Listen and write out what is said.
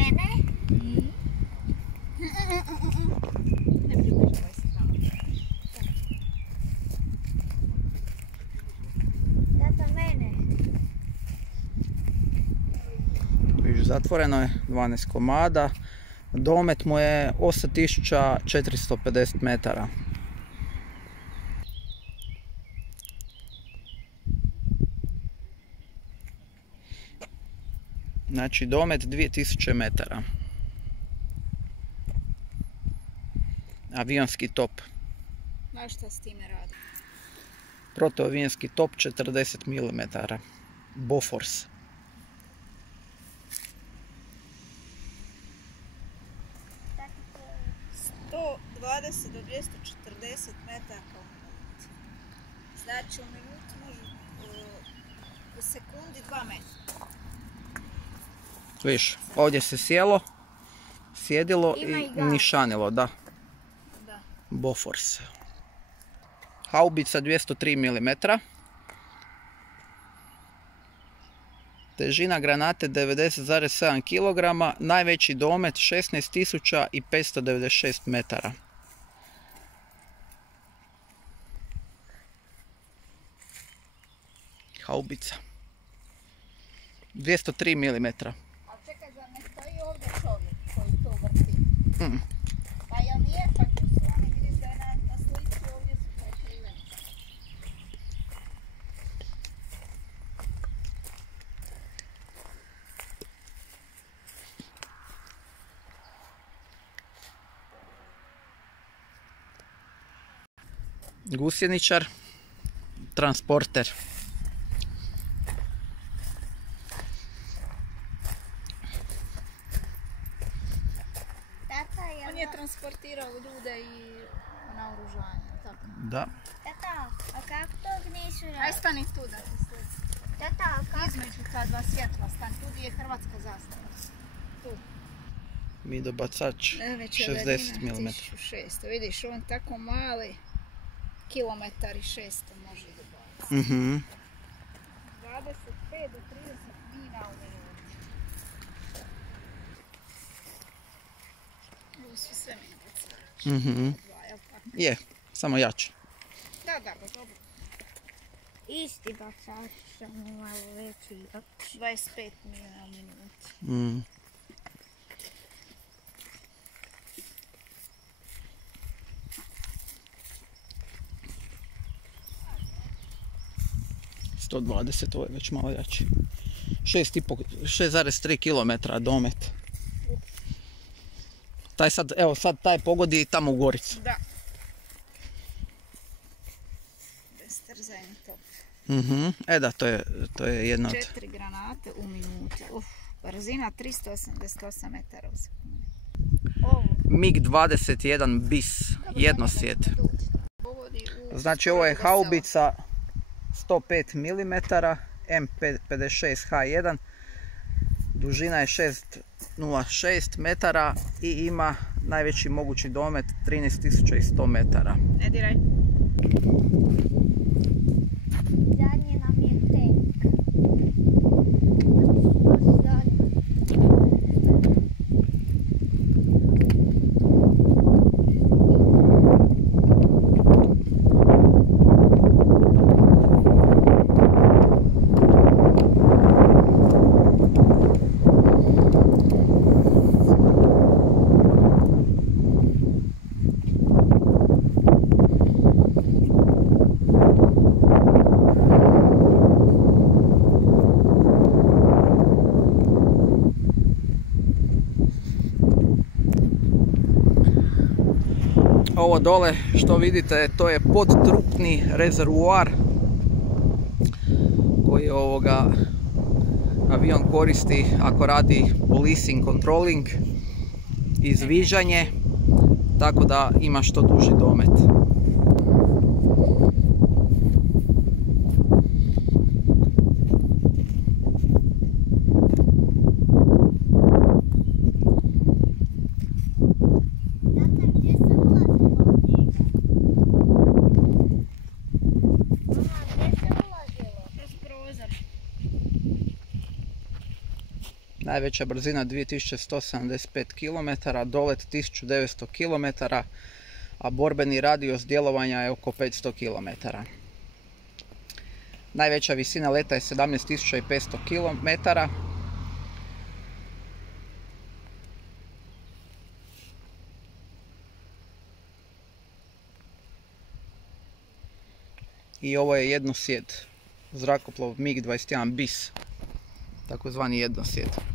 mene? Ne približavaj se tamo. Tata, mene. Viš, zatvoreno je 12 komada. Domet mu je 8450 metara. Znači domet 2000 metara. Avionski top. Znaš šta s time radi? Protuavionski top 40 mm. Bofors. To 120 do 240 metara kao minut. Znači u minuti može u sekundi 2 metra. Viš, ovdje se sjelo, sjedilo Ima i i gas. nišanilo, da. Da. Bofors. Haubica 203 mm. Težina granate 90,7 kg, najveći domet 16.596 metara. Haubica. 203 mm. A čekaj, zar ne stoji ovdje čovjek koji to vrti? Pa jel nije, pa tu su oni, vidiš da je na slici ovdje su prekriveni. Gusjeničar, transporter. Tata, On je transportirao ljude i naoružanje, tako. Da. Tata, a kako to nisu Aj radili? stani tu da ti slici. Tata, a kako? Između ta dva svjetla stani, tu gdje je hrvatska zastava. Tu. Mi dobacač Najveća 60 daljina mm. 1600, vidiš on tako mali, kilometar i 600 može dobaviti. 25 do 30 mina u minuti. Ovo su sve minovac. Je, samo jače. Da, dobro. Isti bacač, samo malo veći. 25 mina u minuti. 120, ovo je već malo jači. 6,3 km domet. Taj sad, evo sad taj pogodi tamo u Goricu. Da. Bez trzajni top. Da, to je jedna od... 4 granate u minuti. Brzina 388 metara u sekundi. MiG-21 bis, jednosjed. Znači ovo je haubica 105 mm, M56H1, dužina je 6,06 metara i ima najveći mogući domet 13.100 metara. Ne diraj. Zadnje nam je tank. Ovo dole što vidite, to je podtrupni rezervoar koji avion koristi ako radi policing, controlling, izviđanje, tako da ima što duži domet. Najveća brzina 2175 km, dolet 1900 km, a borbeni radijus djelovanja je oko 500 km. Najveća visina leta je 17500 km. I ovo je jednosjed, zrakoplov MiG-21 BIS, takozvani jednosjed.